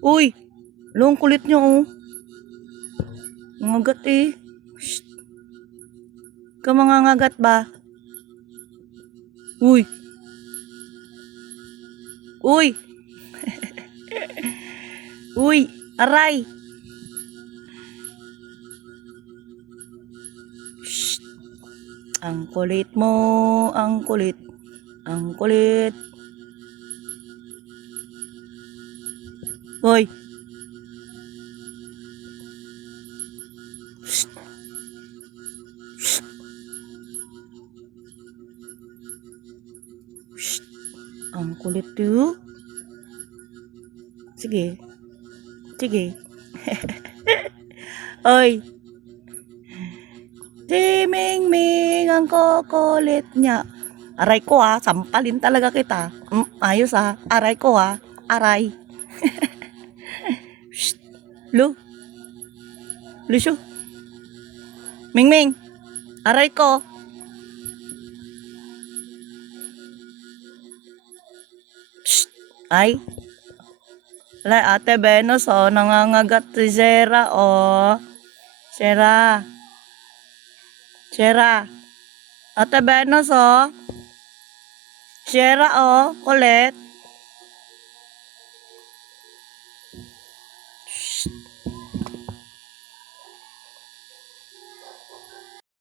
Uy, long kulit nyo oh. Ngagat eh. Shh. Ka mga ngagat ba? Uy. Uy. Uy, aray. Shh. Ang kulit mo, ang kulit. Ang kulit. Uy. Shh. Shh. Shh. Ang kulit to. Sige. Sige. Oy. Si Mingming ang kukulit niya. Aray ko ha, sampalin talaga kita. Ayos ha, aray ko ha, aray. Shh. Lu. Lusyo. Mingming. Aray ko. Shh. Ay. Wala, Ate Venus, oh, nangangagat si Zera, oh. Zera. Zera. Ate Venus, oh. Zera, oh, kulit.